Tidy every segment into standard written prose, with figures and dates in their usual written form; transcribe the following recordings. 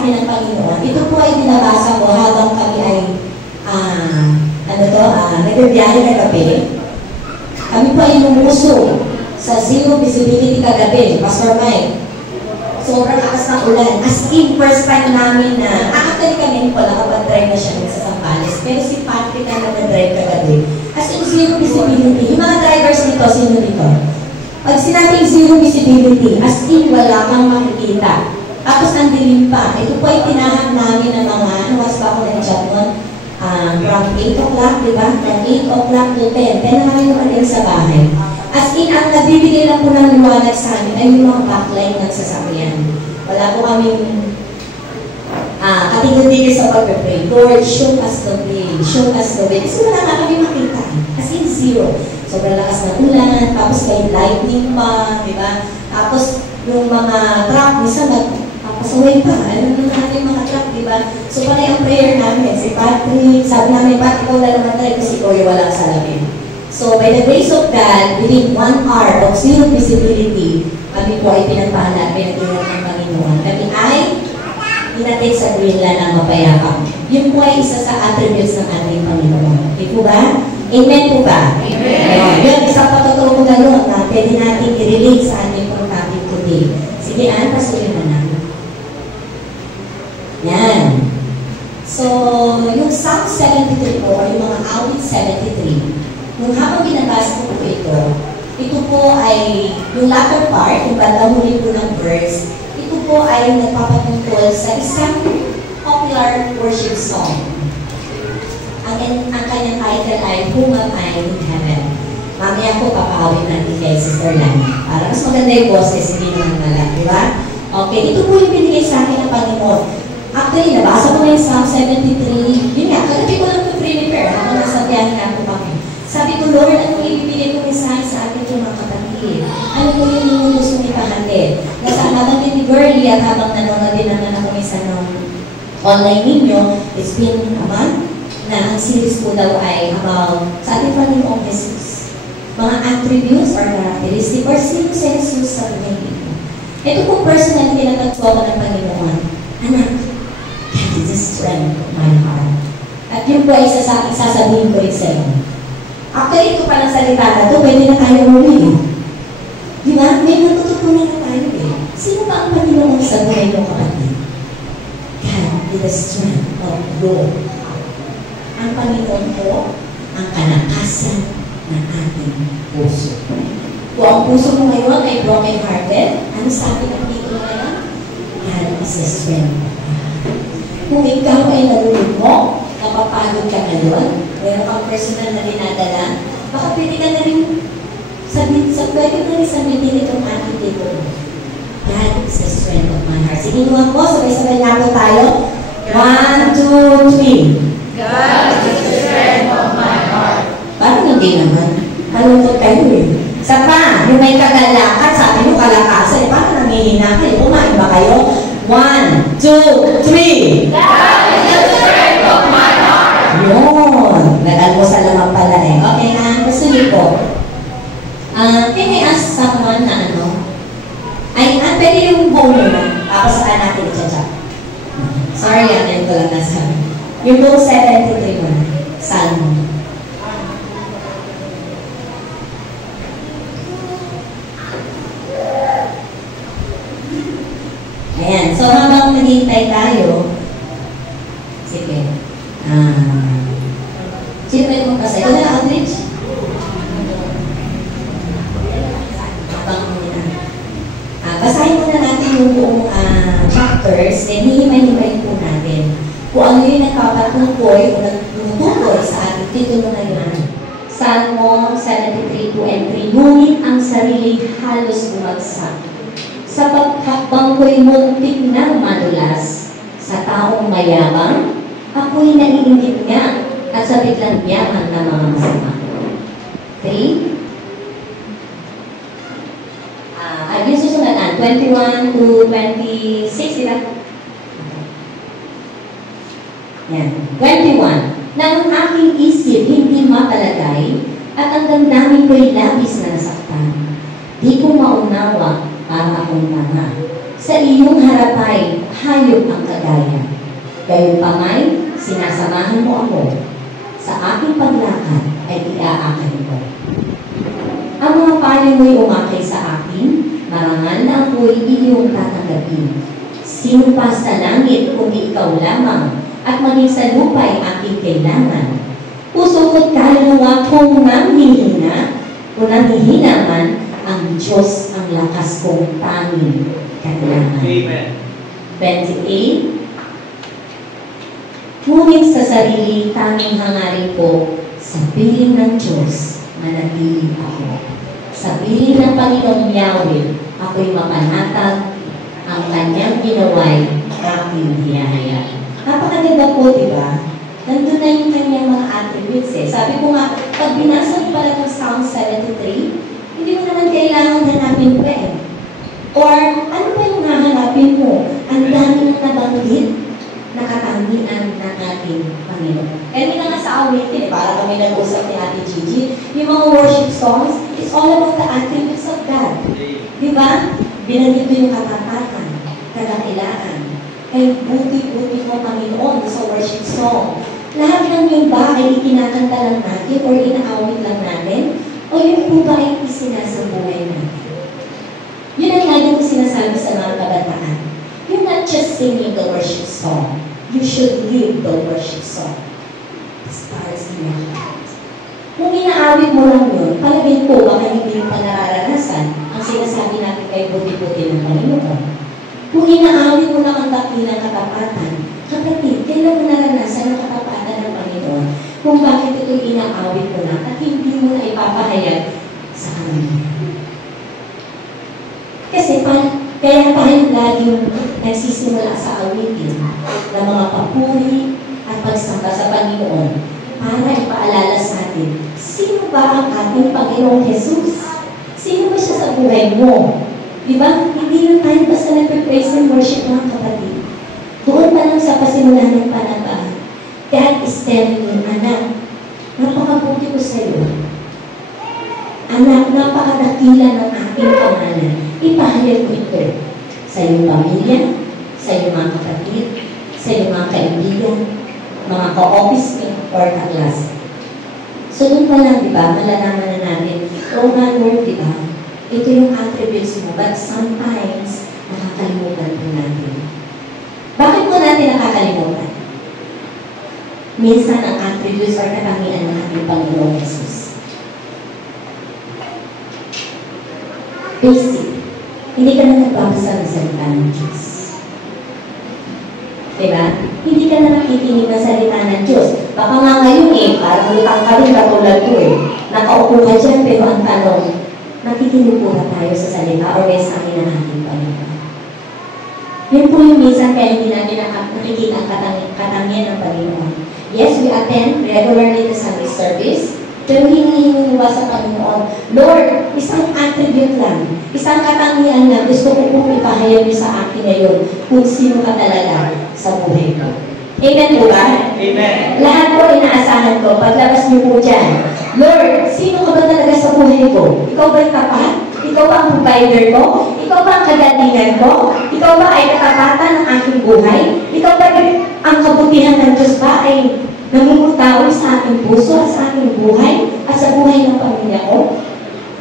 amin ng Panginoon. Ito po ay binabasa ko habang kami ay nagbibiyahe kagabi. Kami po ay lumuso sa zero visibility kagabi, Pastor Mike. Sobrang lakas ng ulan. As in, first time namin na, actually kami po, nakapag-drive na siya sa Zambales. Pero si Patrick na nag-drive kagabi. As in, zero visibility. Yung mga drivers dito, sino dito? Pag sinabing zero visibility, as in, wala kang makikita. Tapos ang dilim pa. Ito po ay tinahan namin ng mga, mas ba ako nag-chat nun? From 8 o'clock, di ba? From 8 o'clock to 10. 10 na kami naman din sa bahay. As in, ang nabibigay lang po ng liwanag sa amin ay yung mga backline ng sasakyan. Wala po kaming katigil-tigil sa pag-pray. Lord, show us the way. Show us the way. Kasi wala nga kami makita. As in, zero. Sobrang lakas na ulan, tapos may lightning pa, di ba? Tapos, yung mga truck, minsan nagpapasaway pa. Alam mo natin yung mga truck, di ba? So, panay ang prayer namin. Si Patrick, sabi namin, Patrick, ikaw na naman tayo kasi ikaw yung walang salamin. So, by the grace of God, within 1 hour of zero visibility, kami po ay pinagpala at pinag-ingat ng Panginoon. Kami ay inatid sa Greenland ng mapayapang. Yun po ay isa sa attributes ng ating Panginoon. Di po ba? Amen po ba? Amen. Yun, isang patutulong ko gano'n na pwede natin i-relate sa ating pong topic today. Sige, Ann, pasukin mo na. Yan. So, yung Psalm 73 po, yung mga awit 73, nung habang binabasa ko po ito po ay, yung latter part, yung bandang huli po ng verse, ito po ay nagpapatungkol sa isang popular worship song. Ang kanyang title ay, Whom Am I in Heaven? Mamaya po papahawin natin kay Sister Lani. Para mas maganda yung boses, hindi naman malaki, di ba? Okay, ito po yung binigay sa akin ng Panginoon. Actually, nabasa ko na yung Psalm 73. Yun nga, kagabi ko lang ito prepare habang nasa biyahe na po kami. Sabi ko, Lord, ano ibibigay ko mensahe sa akin yung mga kapatid? Ano po yung gusto ni pahatid? Nasa habang din ni Girlie at habang nanonood din naman ako minsan ng online ninyo, it's been a month na ang series po daw ay about sa ating Panginoong Jesus. Mga attributes or characteristics or sino sa Jesus sa Panginoon. Ito po personally pinapagsuwa ko ng Panginoon. Anak, that is the strength of my heart. At yun po ay sasabihin ko rin sa inyo. Actually, ito palang salita na ito, pwede na tayo muli. Di ba? May natututunan na tayo eh. Sino ba ang Panginoon sa buhay ng kapatid? God is the strength of your heart. Ang Panginoon po, ang kalakasan ng ating puso. Kung ang puso mo ngayon ay broken-hearted, ano sabi ng dito ngayon? God is the strength of your heart. Kung ikaw ay nalulugmok, napapagod ka ngayon, meron kang personal na dinadala, baka pwede ka na rin sabihin itong ating dito. God is the strength of my heart. Sige nyo ako, sabay-sabay na po tayo. 1, 2, 3. God is the strength of my heart. Parang hindi naman. Malungkot kayo eh. Sa pa, yung may kagalakan, sabi mo kalakasan, parang nangihina kayo. Kumain ba kayo? 1, 2, 3. God is the strength of my heart. Yun. Nag-almusal naman pala eh. Okay na, gusto niyo po. Can I ask someone na ano? Pwede yung bowl muna. Tapos saan natin i-chat. Sorry, yan ko lang nasabi. Yung bowl 73 muna. Salmo. Ayan. So, habang naghihintay tayo, sige. Sino ba yung magpasa? Ito na, Aldrich? Basahin muna natin yung buong chapters, then hihimay-himay po natin. Kung ano yung nagpapatukoy o nagtutukoy sa ating titulo na yun. Salmo 73, 2 and 3. Ngunit ang sarili halos bumagsak. Sa paghakbang ko'y muntik na madulas. Sa taong mayabang, ako'y naiingit niya at sa biglang yaman ng mga masama. 3. Yung susunod 21 to 26, diba? Yan. 21. Nang aking isip hindi mapalagay at ang damdamin ko'y labis na nasaktan. Di ko maunawa para akong tanga. Sa iyong harapay, hayop ang kagaya. Gayunpamay, sinasamahan mo ako. Sa aking paglakad ay iaakay ko. Ang mga payo mo'y umakay sa akin, marangal na ako'y iyong tatanggapin. Sino pa sa langit kung ikaw lamang, at maging sa lupa'y aking kailangan. Puso ko't kaluluwa kong nanghihina, kung nanghihina man, ang Diyos ang lakas kong tanging kailangan. Amen. 28. Ngunit sa sarili tanging hangarin ko, sa piling ng Diyos, manatili ako. Sa piling ng Panginoong Yahweh, ako'y mapanatag, ang kanyang ginawa'y aking hinahayag. Napakaganda po, di ba? Nandun na yung kanyang mga attributes eh. Sabi ko nga, pag binasa mo pala ng Psalm 73, hindi mo naman kailangan hanapin pa eh. Or, ano ba yung hahanapin mo? Ang dami ng nabanggit na katangian ng ating Panginoon. Kanina nga sa awitin, para kami nag-usap ni Ate Gigi, yung mga worship songs, it's all about the attributes of God. Di ba? Binanggit ko yung katapatan, kadakilaan, kay buti-buti mo Panginoon sa worship song. Lahat ng yun ba ay ikinakanta lang natin or inaawit lang natin? O yun po ba ay isinasabuhay natin? Yun ang lagi ko sinasabi sa mga kabataan. You're not just singing the worship song. You should live the worship song. It starts in your heart. Kung inaawit mo lang yun, palagay ko baka hindi yung panararanasan ang sinasabi natin kay buti-buti ng Panginoon. Kung inaawit mo lang ang dakilang katapatan, kapatid, kailan mo naranasan ang katapatan ng Panginoon kung bakit ito'y inaawit mo lang at hindi mo na ipapahayag sa Kanya. Kasi kaya tayo laging nagsisimula sa awitin ng mga papuri at pagsamba sa Panginoon para ipaalala sa atin, sino ba ang ating Panginoong Jesus? Sino ba siya sa buhay mo? Diba? Hindi yung tayo basta nag-praise and worship mga kapatid. Doon pa lang sa pasimulan ng panatahan, God is telling me, anak, napakabuti ko sa iyo. Anak, napakadakila ng ating pangalan. Ipahayag mo ito sa iyong pamilya, sa iyong mga kapatid, sa iyong mga kaibigan, mga ka-office or ka-class. So, doon pa lang, di ba, malalaman na natin, oh my Lord, di ba, ito yung attributes mo, but sometimes, nakakalimutan po natin. Bakit po natin nakakalimutan? Minsan, ang attributes or katangian ng ating Panginoong Jesus. Basic. Hindi ka na nagbabasa ng salita ng Diyos. Diba? Hindi ka na nakikinig ng salita ng Diyos. Baka nga ngayon parang lutang ka rin katulad ko Nakaupo ka dyan, pero ang tanong, nakikinig po na tayo sa salita o mensahe ng ating Panginoon. Yun po yung minsan kaya hindi natin nakikita ang katangian ng Panginoon. Yes, we attend regularly the Sunday service, pero hinihingi ba sa Panginoon, Lord, isang attribute lang, isang katangian lang, gusto ko pong ipahayag niyo sa akin ngayon kung sino ka talaga sa buhay ko. Amen po ba? Amen. Lahat po inaasahan ko, paglabas niyo po dyan, Lord, sino ka ba talaga sa buhay ko? Ikaw ba'y tapat? Ikaw ba ang provider ko? Ikaw ba ang kagalingan ko? Ikaw ba ay katapatan ng aking buhay? Ikaw ba ang kabutihan ng Diyos ba ay namumutawi sa aking puso at sa aking buhay at sa buhay ng pamilya ko?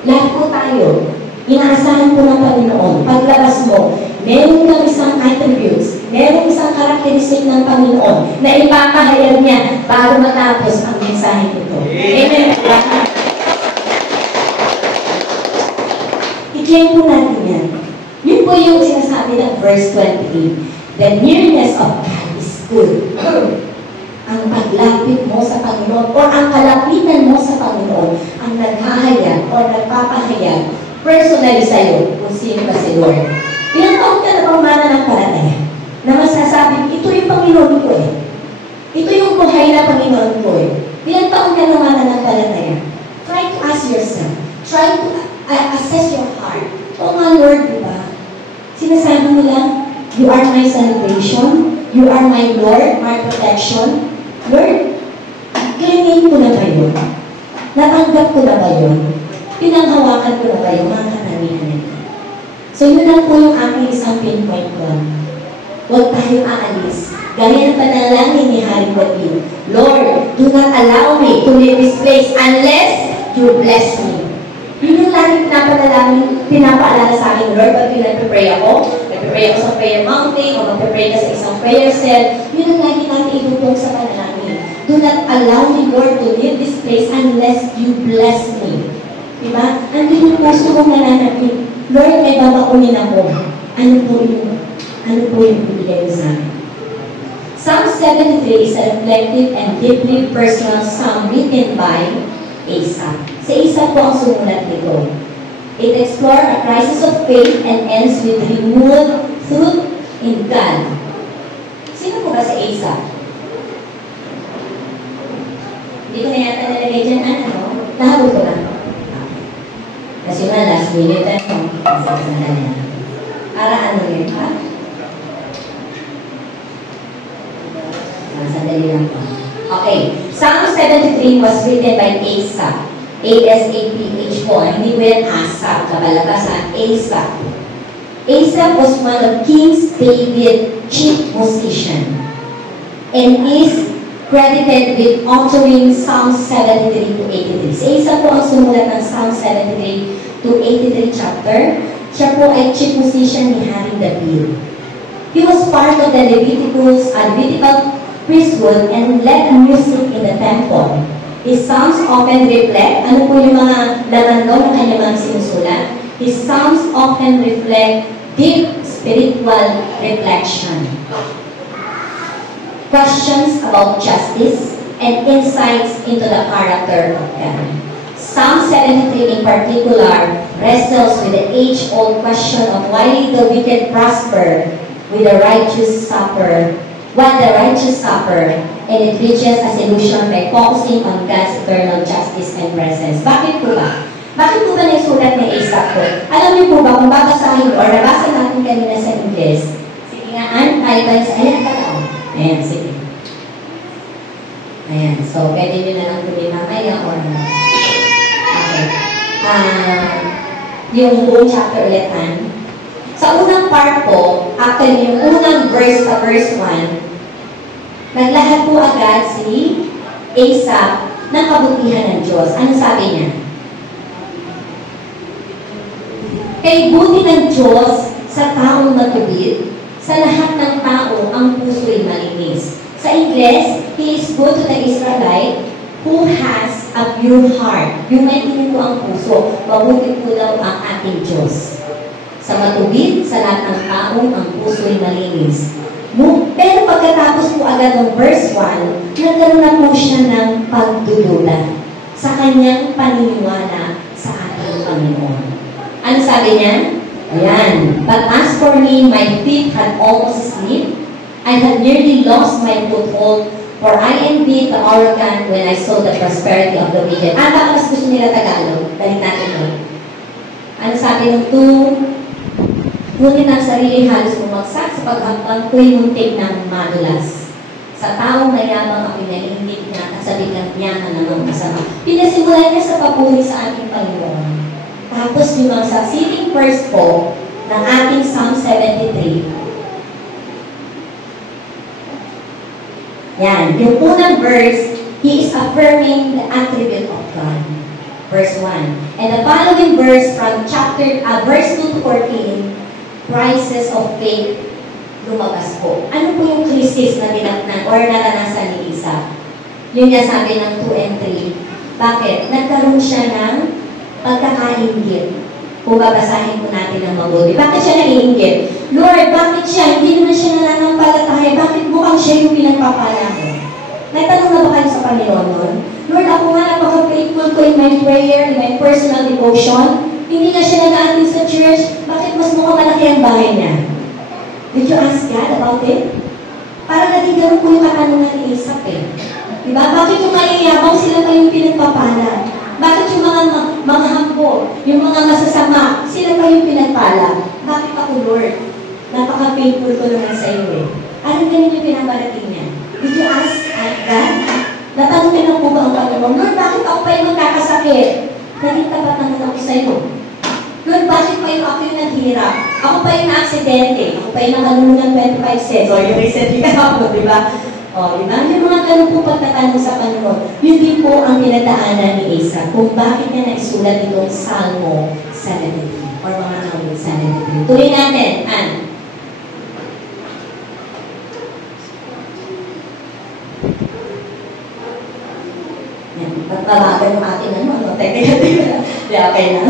Lahat po tayo, inaasahan po ng Panginoon. Paglabas mo, meron kang isang attributes, meron isang karakteristik ng Panginoon na ipapahayag niya bago matapos ang mensahe nito. Amen. I-claim po natin yan. Yun po yung sinasabi ng verse 28. The nearness of God is good. Ang paglapit mo sa Panginoon o ang kalapitan mo sa Panginoon ang naghahayag o nagpapahayag personally sa'yo kung sino ka si Lord. Ilang taon ka na bang mananampalataya na masasabing, ito yung Panginoon ko Ito yung buhay na Panginoon ko Ilang taon ka na mananampalataya? Try to ask yourself. Try to assess your heart. O nga Lord, diba? Sinasabi mo lang, you are my salvation, you are my Lord, my protection. Lord, claiming ko na ba yun? Natanggap ko na ba yun? Pinanghawakan ko na ba yung mga katangian nito? So, yun lang po yung aking isang pinpoint ko. huwag tayong aalis. Gaya ng panalangin ni Haring Joaquin, Lord, do not allow me to leave this place unless you bless me. Yun yung laging pinapaalala sa akin, Lord, pag pinag-pray ako sa prayer mountain, o mag-pray ka sa isang prayer cell, yun ang lagi natin itutong sa panalangin. Do not allow me, Lord, to leave this place unless you bless me. Diba? Andun yung puso kong nananapin, Lord, may babakunin ako. Ano po yung bibigay mo sa akin? Psalm 73 is a reflective and deeply personal psalm written by Asaph. Si Asaph po ang sumulat nito. It explores a crisis of faith and ends with renewed truth in God. Sino po ba si Asaph? Hindi ko na yata nalagay dyan, nahabol ko na. Kasi nga, last minute, para ano yun, ha? Sandali lang po. Okay. Psalm 73 was written by Asaph. A-S-A-P-H po. Hindi po yan Asaph. Kabalakasan. Asaph. Asaph was one of King David's chief musician and is credited with authoring Psalm 73 to 83. Si Asaph po ang sumulat ng Psalm 73 to 83 chapter. Siya po ay chief musician ni Haring David. He was part of the Levitical priesthood and led music in the temple. His psalms often reflect, ano po yung mga laman doon ng kanyang mga sinusulat? His psalms often reflect deep spiritual reflection, questions about justice, and insights into the character of God. Psalm 73 in particular wrestles with the age-old question of why the wicked prosper with the righteous suffer, while the righteous suffer, and it reaches a solution by focusing on God's eternal justice and presence. Bakit po ba? Bakit po ba naisulat ni Asaph po? Alam niyo po ba kung babasahin or nabasa natin kanina sa English? Sige nga, ayan pala. Ayan, sige. Ayan, so pwede nyo na lang tuloy mamaya or okay. Yung buong chapter ulit, sa unang part po, actually yung unang verse sa verse 1, naglahat po agad si Asaph ng kabutihan ng Diyos. Ano sabi niya? Kay buti ng Diyos sa taong matuwid, sa lahat ng tao ang puso'y malinis. Sa Ingles, He is good to the Israelite who has a pure heart. Yung may po ang puso, mabuti po daw ang ating Diyos. Sa matuwid, sa lahat ng taong ang puso'y malinis. Pero pagkatapos po agad ng verse 1, nagkaroon na po siya ng pagdududa sa kanyang paniniwala sa ating Panginoon. Ano sabi niya? Ayan. But as for me, my feet had almost slipped. I had nearly lost my foothold, for I envied the arrogant when I saw the prosperity of the wicked. Baka mas gusto nila Tagalog. Dali natin mo. Ano sabi ng 2? Ngunit ang sarili halos bumagsak sa paghambang ko'y muntik ng madulas. Sa taong mayabang ako'y naiinggit niya at sa biglang yaman ng masama. Pinasimulan niya sa papuri sa ating Panginoon. Tapos yung mga succeeding verse po ng ating Psalm 73. Yan. Yung unang verse, he is affirming the attribute of God. Verse 1. And the following verse from verse 2 to 14, crisis of faith, lumabas po. Ano po yung crisis na dinatnan or naranasan ni Asaph? Yun nga sabi ng 2 and 3. Bakit? Nagkaroon siya ng pagkakainggit. Kung babasahin po natin ng mabuti. Bakit siya naiinggit? Lord, bakit siya? Hindi naman siya nananampalataya. Bakit mukhang siya yung pinagpapala mo? Nagtanong na ba kayo sa Panginoon nun? Lord, ako nga napaka-faithful ko in my prayer, in my personal devotion. Hindi na siya nag-aatin sa church. Bakit mas mukhang malaki ang bahay niya? Did you ask God about it? Parang naging ganun po yung katanungan ni Asaph eh. Diba? Bakit yung mayayabang sila pa yung pinagpapala? Bakit yung mga hampo, yung mga masasama, sila pa yung pinagpala? Bakit ako, Lord? Napaka-painful ko naman sa iyo eh. Anong ganun yung pinaparating niya? Did you ask God? Natanungin lang po ba ang Panginoon? Lord, bakit ako pa yung magkakasakit? Naging tapat naman ako sa iyo. Lord, bakit pa yung ako yung naghihirap? Ako pa yung na-aksidente. Ako pa yung nakalunan ng 25 cents. O, yung recently kahapon, di ba? O, di ba? Yung mga ganun po pagtatanong sa Panginoon, yun din po ang pinadaanan ni Asa kung bakit niya naisulat itong Salmo 73 or mga awit 73. Tuloy natin, Ann. Pagbabagan yung ating ano, teka. Okay na.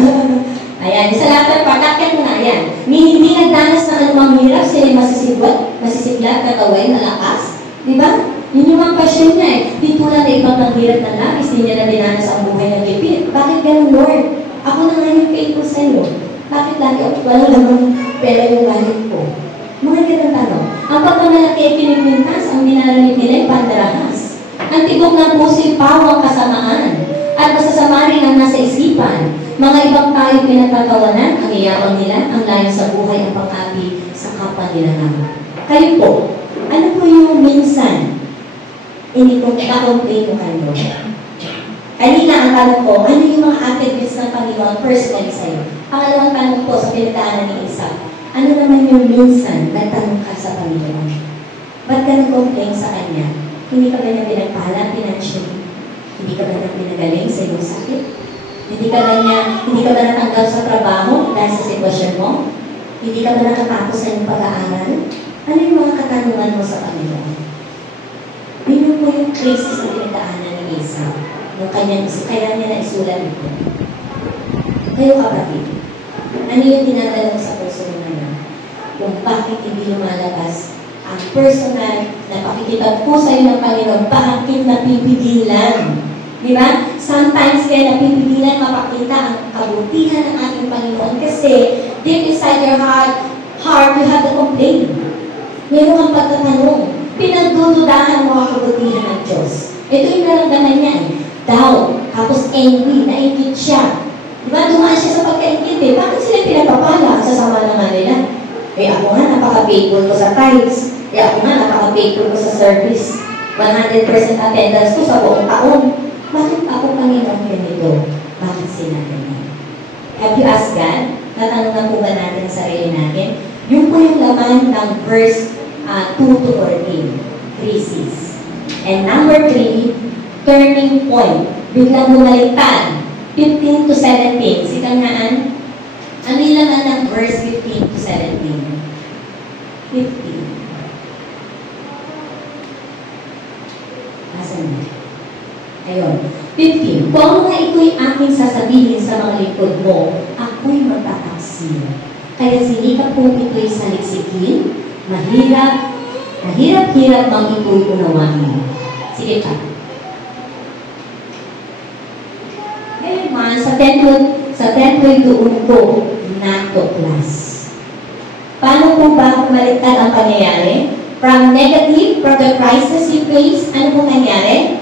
Ayan, sa latter part, akyat mo na, ayan. Hindi nagdanas ng anumang hirap, sila masisiglat, katawin, malakas. Di ba? Yun yung mga question niya eh. Di tulad na ibang nanghirap ng labis, hindi nila dinanas ang buhay ng gipit. Bakit ganun, Lord? Ako na nga yung faithful sa'yo. Bakit lagi ako wala namang pera yung galit ko? Mga ganun tanong. Ang pagmamalaki ay pinipintas, ang minaralit nila ay pandarahas. Ang tibok ng puso ay pawang kasamaan. At masasama rin ang nasa isipan. Mga ibang tayo pinagtatawanan, ang iyawang nila, ang layo sa buhay, ang pang-api sa kapwa nila naman. Kayo po, ano po yung minsan hindi ko na-complain ko kayo? Kanina ang tanong ko, ano yung mga attributes ng Panginoon personally sa'yo? Pangalawang tanong po sa pinagdaanan ni Isa, ano naman yung minsan nagtanong ka sa Panginoon? Ba't ka nag-complain sa Kanya? Hindi ka ba niya pinagpala financially? Hindi ka ba niya pinagaling sa iyong sakit? Hindi ka ba natanggal sa trabaho dahil sa sitwasyon mo? Hindi ka ba nakatapos sa iyong pag-aaral? Ano yung mga katanungan mo sa Panginoon? Yun po yung crisis na pinagdaanan ni Asa. Nung kaya niya naisulat ito. Kayo kapatid, ano yung tinatanong sa puso mo ngayon? Kung bakit hindi lumalabas ang personal na pakikita po sa iyo ng Panginoon, bakit napipigilan? Di ba? Sometimes kaya napipigilan mapakita ang kabutihan ng ating Panginoon kasi deep inside your heart you have to complain. Meron kang pagtatanong. Pinagdududahan mo ang kabutihan ng Diyos. Ito yung naramdaman niya eh. Doubt. Tapos angry. Naingit siya. Diba? Dumaan siya sa pagkaingit eh. Bakit sila pinapapala? Sasama naman nila. Eh ako nga, napaka-faithful ko sa tithes. Eh ako nga, napaka-faithful ko sa service. 100% attendance ko sa buong taon. Bakit ako Panginoon ganito? Bakit sila ganyan? Have you asked God? Natanong na po ba natin sa sarili natin? Yung po yung laman ng verse 2 to 14. 3 C's. And number 3, turning point. Biglang bumaliktad. 15 to 17. Sikangaan. Ano yung laman ng verse 15 to 17? 15. Asan na? Ayun. 15. Kung ang mga ito'y aking sasabihin sa mga likod mo, ako'y magtataksiyo. Kaya sinikap kong ito'y saliksikin, mahirap-hirap mang ito'y unawain. Sige pa. Ngayon man, sa templo'y doon ko natuklas. Paano po ba kumaliktad ang pangyayari? From negative, from the crisis you face, ano po nangyari?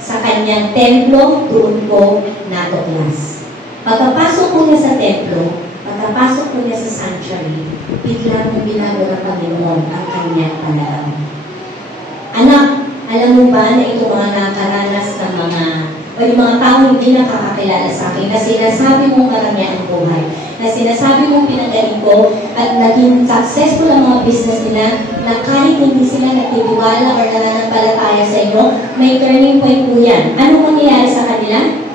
Sa kanyang templo, doon ko natuklas. Pagkapasok ko niya sa templo, pagkapasok ko niya sa sanctuary, biglang binago ng Panginoon ang kanyang panahon. Anak, alam mo ba na ito mga nakaranas ng yung mga tao hindi nakakakilala sa akin, na sinasabi mong karamihan ang buhay, na sinasabi mong pinagaling ko, at naging successful ang mga business nila, na kahit hindi sila nagtitiwala o nananampalataya sa inyo, may turning point po yan. Ano mangyayari sa kanila?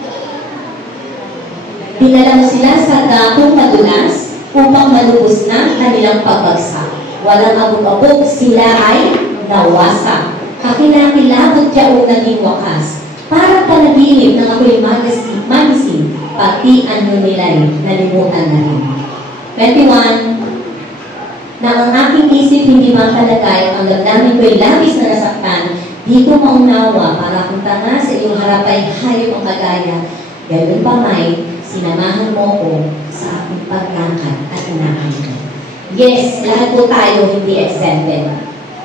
Dinala mo sila sa dakong madulas upang malubos na kanilang pagbagsak. Walang abog-abog, sila ay nawasak. Kakinakilabot yaong naging wakas. Para panaginip ng ako'y manisin, pati ano nila rin, nalimutan na rin. 21. Na ang aking isip hindi makalagay, ang damdamin ko'y labis na nasaktan, di ko maunawa para kung tanga sa iyong harap ay hayop ang kagaya. Ganun pa may, sinamahan mo ko sa aking paglakad at inakan ko. Yes, lahat po tayo hindi exempted.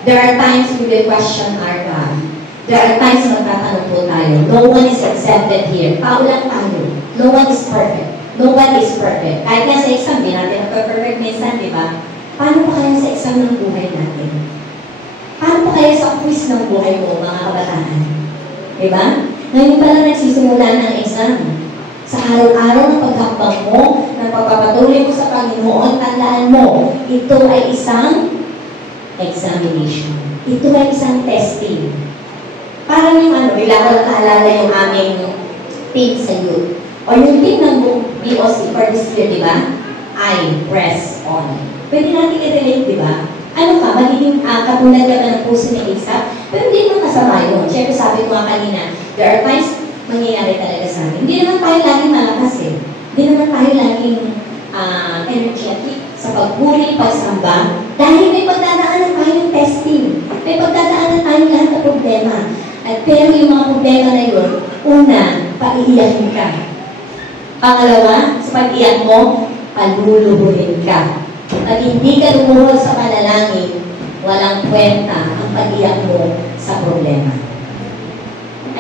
There are times we will question our God. There are times na magtatanong po tayo. No one is exempted here. Tao lang tayo. No one is perfect. Nobody is perfect. Kahit nga sa exam, di natin perfect minsan, di ba? Paano pa kaya sa exam ng buhay natin? Paano pa kaya sa quiz ng buhay mo, mga kabataan? Di ba? Ngayon pa lang nagsisimula ng exam. Sa araw-araw ng paghakbang mo, ng pagpapatuloy mo sa Panginoon, tandaan mo, ito ay isang examination. Ito ay isang testing. Parang yung bigla ko nakaalala yung aming team sa youth. O yung team ng BOC for this year, di ba? I press on. Pwede natin i-relate, di ba? Ano ka, magiging katulad ka ba ng puso ni Isa? Pero hindi naman kasama yun. Siyempre sabi ko nga kanina, there are times mangyayari talaga sa amin. Hindi naman tayo laging malakas eh. Hindi naman tayo laging energetic sa pagburi, pagsamba. Dahil may pagdadaanan tayong testing. May pagdadaanan tayong lahat ng problema. At pero yung mga problema na yun, una, paiiyakin ka. Pangalawa, sa pag-iyak mo, paluluhurin ka. At hindi ka lumuhod sa panalangin, walang kwenta ang pag-iyak mo sa problema.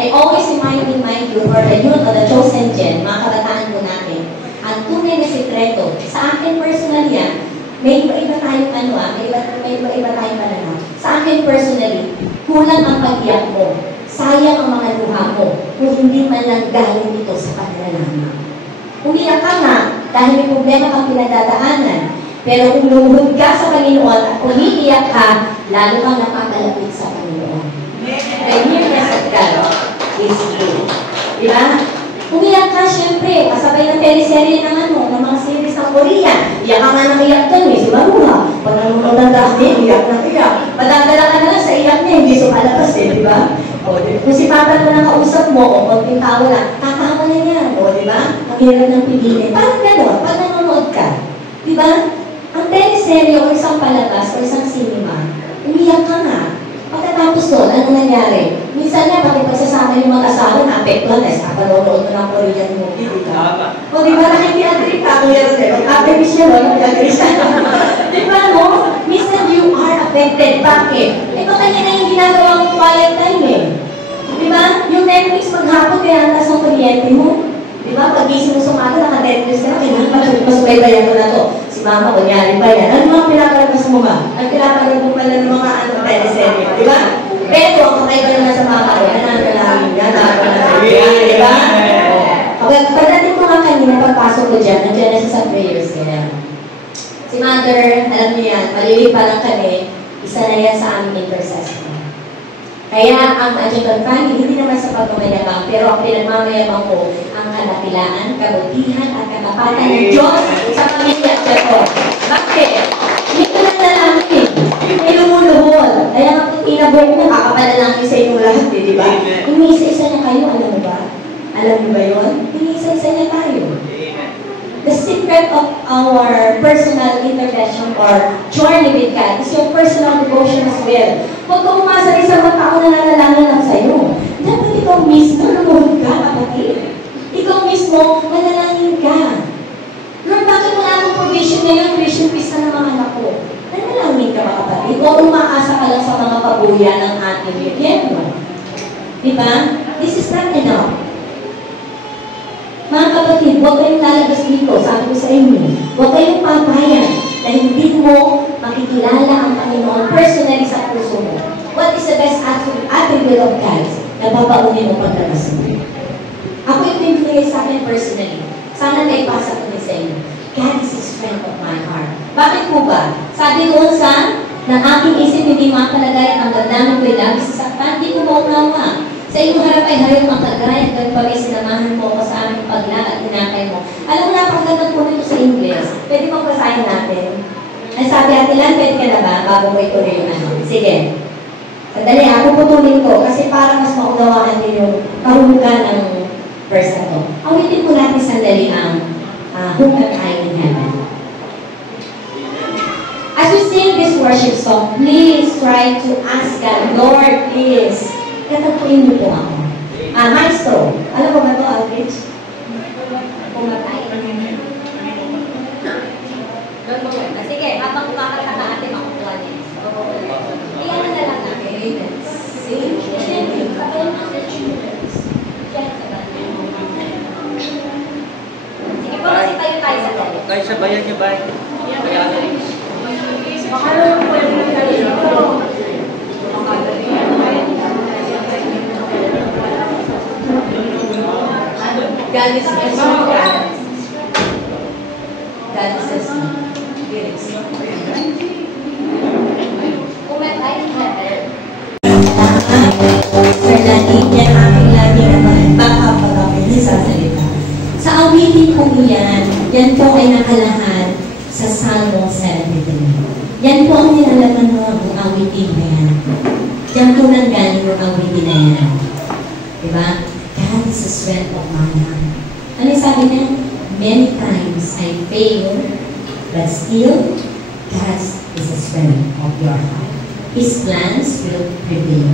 I always remind you for the youth of the chosen gen, mga kabataan po natin, ang tunay na sikreto. Sa akin personally may iba-iba tayong may iba-iba tayong pananaw. Sa akin personally, kulang ang pag-iyak mo. Sayang ang mga luha mo kung hindi man lang galing dito sa panalangin. Umiyak ka nga dahil may problema kang pinadadaanan. Pero kung lumuhod ka sa Panginoon at umiiyak ka, lalo kang nakakalapit sa Panginoon. The nearness of God is good. Diba? Umiyak ka, syempre, kasabay ng teleserye naman mo, ng mga series ng Korea. Iyak ka nga nang iyak ka, si Maruha. Pag nanonood ng dahil, iyak na iyak. Madadala ka na lang sa iyak niya, hindi sumalabas diba? Kung si Papa na nakausap mo, o konting tawa lang, tatawa na yan, diba? Ang hirap ng piliin. Parang gano'n, pag nanonood ka, diba? Ang teleserye o isang palabas o isang cinema, umiyak ka nga. Pagkatapos doon, anong nangyari? Minsan nga, pati pagsasama yung mga asawa na apektuhan na kapanood mo ng Korean movie, diba? O diba, nakikiatrik ka, Kuya Rodel? After siya, nakikiatrik siya. Diba, no? Minsan you are affected. Bakit? Baka niya na yung ginagawa mong quiet time eh. Diba? Yung Netflix maghapon, kaya ang taas ng kuryente mo. Diba? Pag-gising mo sumaga, naka-Netflix ka na, kaya masubaybayan mo na to. Si Mama, kunyari pa yan. Ano mga pinapalabas mo ba? Ang pinapalabas mo pala ng mga teleserye. Diba? Pero, ang kakaiba naman sa Mama ko, nananalangin yan, nananalangin yan. Diba? Pagdating ko nga kanina, pagpasok ko dyan, nandiyan na siya sa prayers kaya. Si Mother, alam niyo yan, maliliit pa lang kami, isa na yan sa aming intercessor. Kaya ang adjutant family, hindi naman sa pagmamayabang, pero ang pinagmamayabang ko, ang kadakilaan, kabutihan, at katapatan ng Diyos sa pamilya at Diyos. Bakit? Hindi ko lang nalamin. May lumuluhod. Kaya nga kung tinaboy mo, kakapalalangin sa inyong lahat, di ba? Iniisa-isa niya kayo, alam mo ba? Alam mo ba yun? Iniisa-isa niya tayo. The secret of our personal intervention or journey with God is your personal devotion as well. Huwag kang umasa rin sa mga tao na nanalangin lang sa'yo. Dapat ikaw mismo lumuhod ka, kapatid. Ikaw mismo manalangin ka. Lord, bakit wala akong provision ngayon? Tuition fees na ng mga anak ko. Nanalangin ka, mga kapatid. Huwag umaasa ka lang sa mga pabuya ng ating gobyerno. Diba? This is not enough. Mga kapatid, huwag kayong lalabas dito, sabi ko sa inyo. Huwag kayong papayan na hindi mo makikilala ang Panginoon personally sa puso mo. What is the best attribute of God na babaunin mo pagdamas mo? Ako ito yung binigay sa akin personally. Sana naipasa ko din sa inyo. God is the strength of my heart. Bakit po ba? Sabi doon sa na aking isip hindi makalagay ang damdamin ko'y labis sa saktan, hindi ko maunawa. Sa iyong harap ay harap ang kagaya at gagpawin sinamahan mo ako sa aming paglakad at hinakay mo. Alam mo, napakagandang po nito sa English. Pwede pang basahin natin. Ang sabi natin lang, pwede ka na ba? Bago mo ituloy yung ano. Sige. Sandali, ako putulin ko kasi para mas maunawaan din yung kahulugan ng verse na to. Awitin po natin sandali ang Whom Am I in Heaven. As we sing this worship song, please try to ask God, Lord, please, katagpuin mo po ako. Maestro, alam mo ba ito, Aldrich? Pumatay. Sige, habang kumakanta ka natin makukuha niya. Iyan na lang natin. Sing, sing, sige po, kasi tayo sa tayo. Kahit sa bayan niyo ba? Bayan. Makaroon po yung tayo. God is God is your strength. Sir Lani, yan aking lagi naman. Baka pag ako sasalita. Sa awitin po yan, yan po ay nakalahad sa Psalm 73. Yan po ang nilalaman mo ang awitin na yan. Yan po nang galing yung awitin na yan. Diba? God is the strength of my heart. Ano sabi niya? Many times I fail, but still, God is the strength of your heart. His plans will prevail.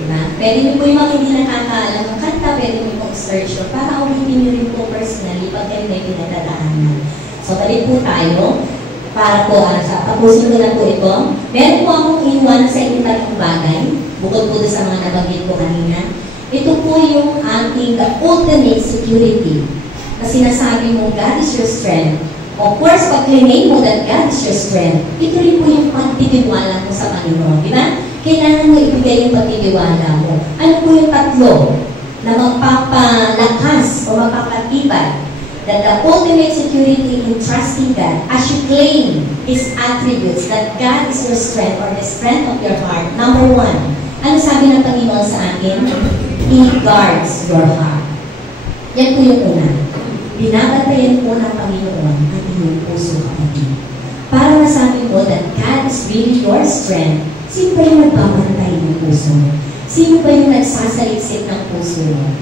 Diba? Pwede niyo po yung mga hindi nakakaalam ng kanta, pwede niyo pong search yun para ulitin niyo rin po personally pag kayo may pinagdadaanan. So, balik po tayo para po, tapusin ko na po ito. Meron po akong iwan sa inyong tatlong bagay, bukod po sa mga nabanggit ko kanina. Ito po yung ating ultimate security. Kasi sinasabi mo, God is your strength. Of course, pag claim mo that God is your strength, ito rin po yung pagtitiwala mo sa Panginoon. Di ba? Kailangan mo ibigay yung pagtitiwala mo. Ano po yung tatlo na magpapalakas o magpapatibay? That the ultimate security in trusting God, as you claim His attributes, that God is your strength or the strength of your heart. Number one, ano sabi ng Panginoon sa akin? He guards your heart. Yan po yung una. Binabantayan po ng Panginoon ang iyong puso, kapatid. Para masabi mo that God is really your strength, sino ba yung nagbabantay ng puso mo? Sino ba yung nagsasaliksik ng puso mo?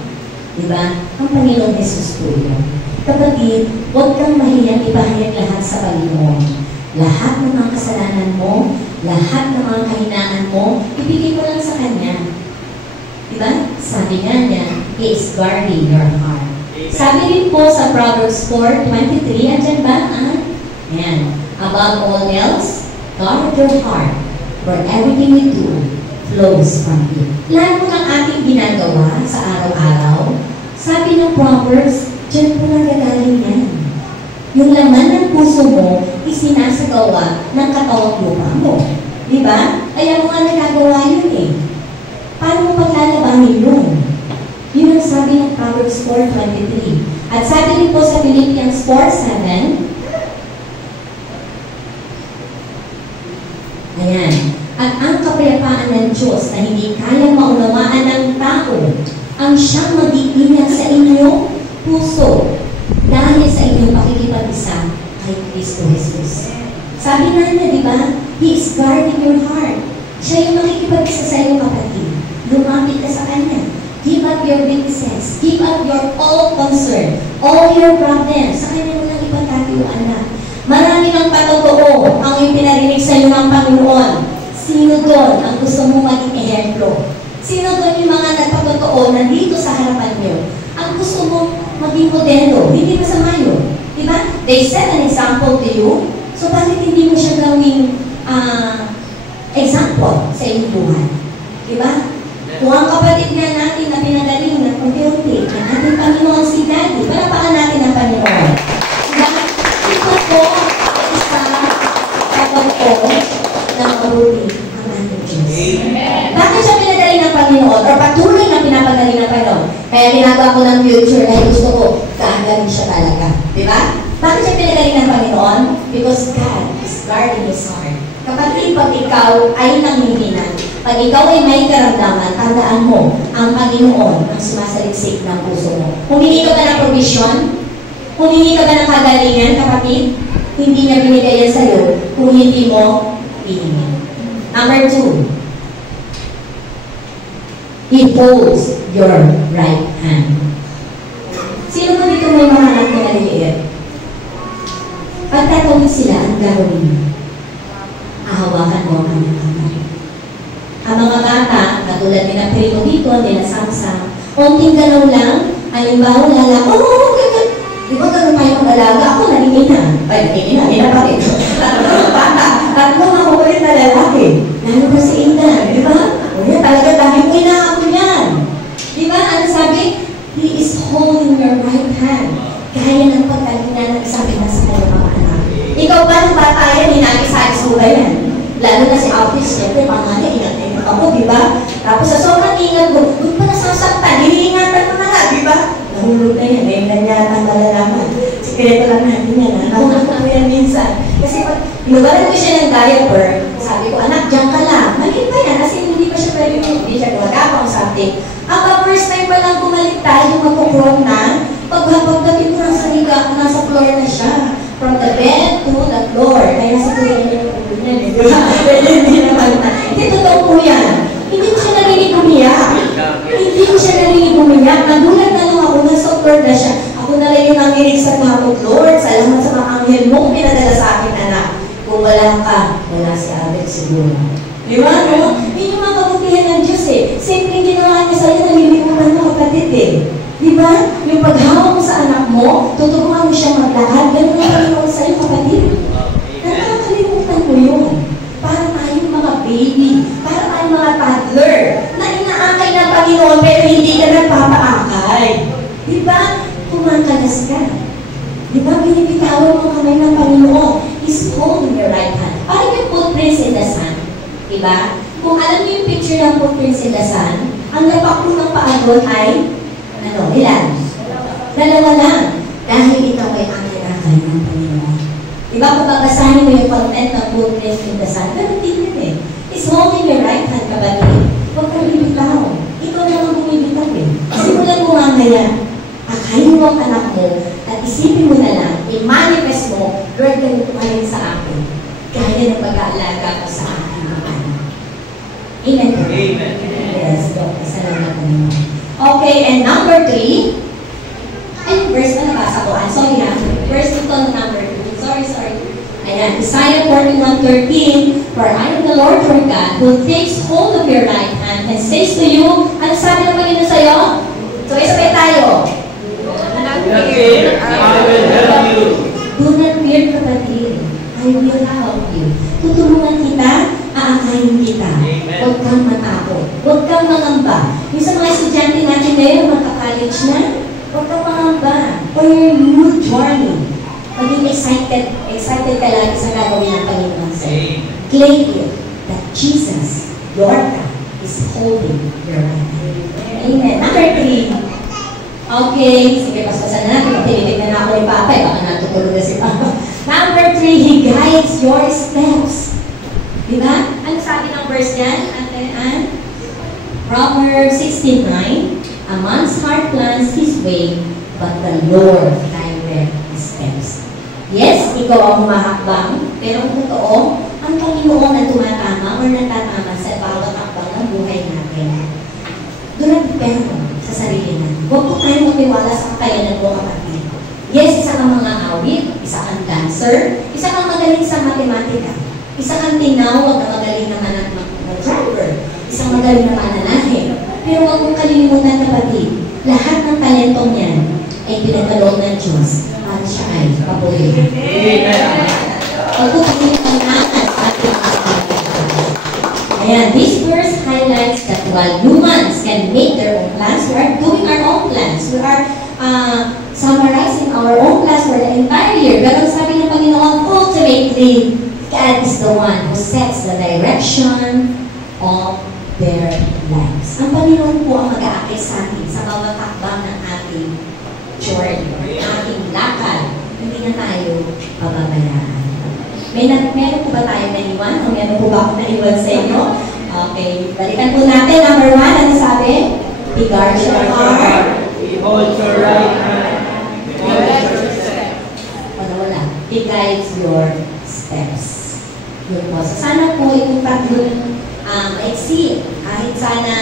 Diba? Ang Panginoon Jesus po yun. Kapatid, huwag kang mahiyang ipahayag lahat sa Panginoon. Lahat ng mga kasalanan mo, lahat ng mga kahinaan mo, ibigay mo lang sa Kanya. Diba? Sabi nga niya, He is guarding your heart. Sabi rin po sa Proverbs 4:23, andyan ba? Ayan. Above all else, guard your heart, for everything you do flows from it. Lahat po ng ating ginagawa sa araw-araw, sabi ng Proverbs, dyan po nagagaling yan. Yung laman ng puso mo, isinasagawa ng katawang lupa mo. Diba? Kaya mo nga nagagawa yun eh. Paano mo paglalabanin yun? Yun ang sabi ng Proverbs 4:23. At sabi rin po sa Philippians 4:7, ayan, at ang kapayapaan ng Diyos na hindi kayang maunawaan ng tao, ang siyang mag-iingat sa inyong puso dahil sa inyong pakikipag-isa kay Kristo Jesus. Sabi na niya, di ba? He is guarding your heart. Siya yung makikipag-isa sa iyong kapatid. Lumapit ka sa Kanya. Give up your weaknesses. Give up your all concern. All your problems. Sa Kanya mo lang ipagkatiwaan na. Marami ng patotoo ang ipinarinig sa iyo ng Panginoon. Sino doon ang gusto mong maging ehemplo? Sino doon yung mga nagpatotoo na dito sa harapan niyo? Ang gusto mong maging modelo. Hindi masama yun. Diba? They set an example to you. So, bakit hindi mo siya gawing example sa iyong buhay? Diba? Kung ang kapatid nga natin na pinagaling ng unti-unti, ang ating Panginoon si Daddy, palapakan natin ang Panginoon. Diba? Ito po isa pagpapako ng mabuti ang ating Diyos. Bakit siya pinagaling ng Panginoon? Or patuloy na pinapagaling ng Panginoon? Kaya ginagawa ko ng future dahil gusto ko, gaagaling siya talaga. Diba? Bakit siya pinagaling ng Panginoon? Because God is guarding His heart. Kapatid, pag ikaw ay nanghihina, pag ikaw ay may karamdaman, tandaan mo, ang Panginoon ang sumasaliksik ng puso mo. Humingi ka ba ng provision? Humingi ka ba ng kagalingan, kapatid? Hindi niya binigay yan sa'yo kung hindi mo hihingi. Number 2, He holds your right hand. Sino mo dito may mga anak na naliit? Pagtatawid sila, ang gagawin mo. Ahawakan mo ang kanyang kamay. Ang mga bata, katulad nila Primo dito, nila Samsam, konting galaw lang, halimbawa lala, ganyan. Di ba ganun tayo mag-alaga? Ako naningina. Ay, naningina pa rin. Tatlong ako pa rin na lalaki. Lalo pa si Indan, di ba? O yan, talaga dahil mo inaako yan. Di ba? Ano sabi? He is holding your right hand. Kaya ng pagkalingan ng isang ina sa kanyang mga anak. Ikaw ba ng bata yan, hinakisayos mo ba yan? Lalo na si Alphys, siyempre, pangalan, ingat-ingat ako, di ba? Tapos sa sobrang ingat mo, huwag pa nasasaktan, hiniingatan mo na nga, di ba? Nahulog na yan, ngayon lang yata ang malalaman. Sikreto lang natin yan, ha? Nahulog Kasi pag inuwalan ko siya ng diaper, sabi ko, anak, diyan ka lang. Maliit pa yan, kasi hindi pa siya pwede hindi siya gumagapang something. Ang first time pa lang bumalik tayo, magkukrong na, pagdating ko lang sa higa, nasa floor na siya. From the bed to the floor. Kaya sa tuloy niya yung ulo niya, di ba? Hindi naman na. Hindi, totoo po yan. Hindi ko siya narinig umiyak. Hindi ko siya narinig umiyak. Nagulat na lang ako, nasa floor na siya. Ako na lang yung nanginig sa takot, Lord. Salamat sa mga anghel mo, pinadala sa akin, anak. Kung wala ka, wala si Abel siguro. Di ba, no? Yun yung mga kabutihan ng Diyos eh. Simpleng ginawa niya sa'yo, nalilimutan mo kapatid eh. Di ba? Yung paghawak mo sa anak mo, tuturuan mo siya maglakad, ganun ang Panginoon sa'yo, kapatid. Nakakalimutan mo yun. Para tayong mga baby, para tayong mga toddler, na inaakay ng Panginoon pero hindi ka nagpapaakay. Di ba? Kumakalas ka. Di ba? Binibitawan mo kamay ng Panginoon. He's holding your right hand. Parang yung footprints in the sand. Di ba? Kung alam niyo yung picture ng footprints in the sand, ang lapak mo ng paagon ay ano, ilan? Dalawa lang. Dahil ikaw ay ang kinakay ng Panginoon. Diba kung babasahin mo yung content ng footprints in the sand, ganun din yun eh. It's holding your right hand, kapatid. Huwag kang bibitaw. Ikaw na lang bumibitaw eh. Simulan mo mamaya. Akayin mo ang anak mo at isipin mo na lang, i-manifest mo, Lord, ganito ka rin sa akin. Kaya ng pag-aalaga ko sa akin ng anak. Amen. Amen. Yes, Dr. Salamat Panginoon. Okay, and number 3. Ay, verse na nabasa ko. Sorry ha. Verse ito na number 2. Sorry. Ayan, Isaiah 41:13. For I am the Lord your God who takes hold of your right hand and says to you, ano sabi ng Panginoon sa'yo? So, isabay tayo. Do not fear, I will help you. Do not fear, kapatid. I will help you. Tutulungan kita, aakayin kita. Huwag kang matakot. Huwag kang mangamba. Yung sa mga estudyante natin ngayon, magka-college na, huwag kang mangamba. For your new journey. Maging excited ka lagi sa gagawin ng Panginoon sa'yo. Claim it that Jesus, your God, is holding your hand. Amen. Number 3. Okay, sige, pasasan na natin. Tinitignan na ako ni Papa. Baka natutulog na si Papa. Number 3, He guides your steps. Diba? Ano sabi ng verse yan? Proverbs 16:9. A man's heart plans his way, but the Lord directs his steps. Yes, ikaw ang humahakbang, pero kung totoo, ang Panginoon ang tumatama o natatama sa bawat hakbang ng buhay natin. Doon ang depende sa sarili natin. Huwag po tayo magtiwala sa kakayanan mo, kapatid. Yes, isa kang mga awit, isa kang dancer, isa kang magaling sa matematika, isa kang tinawag na magaling na driver, isang magaling na mananahe. Pero huwag mong kalilimutan, kapatid, lahat ng talentong yan ay pinagkaloob ng Diyos at siya ay paborito. Huwag po kalilimutan sa ating Ayan, this verse highlights that while humans can make their own plans, we are doing our own plans. We are summarizing our own plans for the entire year. Pero sabi ng Panginoon, ultimately, God is the one who sets the direction of their lives. Ang Panginoon po ang mag-aakay sa atin sa bawat hakbang ng ating journey, ating lakad. Hindi na tayo pababayaan. Meron po ba tayo naiwan? O meron po ba ako naiwan sa inyo? Okay, balikan po natin. Number 1, ano sabi? He guards your heart. He holds your right hand. He holds your steps. Wala. He guides your steps. Yun po. So, sana po itong tatlong maiksi. Kahit sana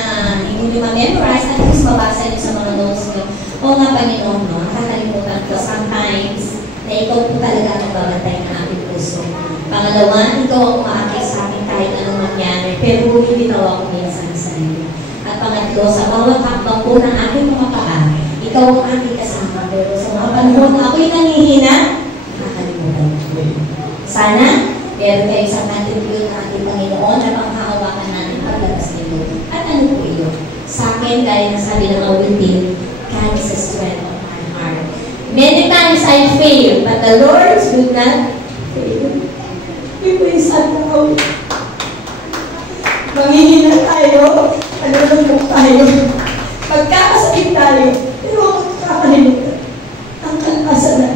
hindi nyo ma-memorize, at least mabasa nyo sa mga notes nyo. O nga, Panginoon, no? Nakakalimutan ko sometimes na ikaw po talaga ang nagbabantay ng aking puso. Pangalawa, ikaw ang umaakay sa akin kahit anong mangyari, pero bumibitaw ako minsan sa iyo. At pangatlo, sa bawat hakbang po ng aking mga paa, ikaw ang aking kasama. Pero sa mga panahon na ako'y nanghihina, nakakalimutan ko. Sana, meron kayo isang attribute ng ating Panginoon na panghahawakan natin paglatas nito. At ano po ito? Sa akin, gaya ng sabi ng awitin, God is the strength of my heart. Many times I fail, but the Lord will not fail. Ito yung sad na awit. Manghihina tayo, nalulungkot tayo. Magkakasakit tayo, pero huwag kakalimutan. Ang kalpasan na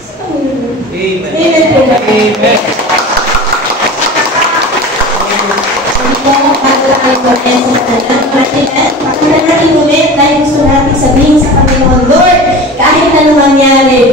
sa Panginoon. Amen. Amen po. Amen. Ito, bago tayo mag-end sa kanilang pakinggan natin ulit dahil gusto natin sabihin sa Panginoon, Lord, kahit ano mangyari,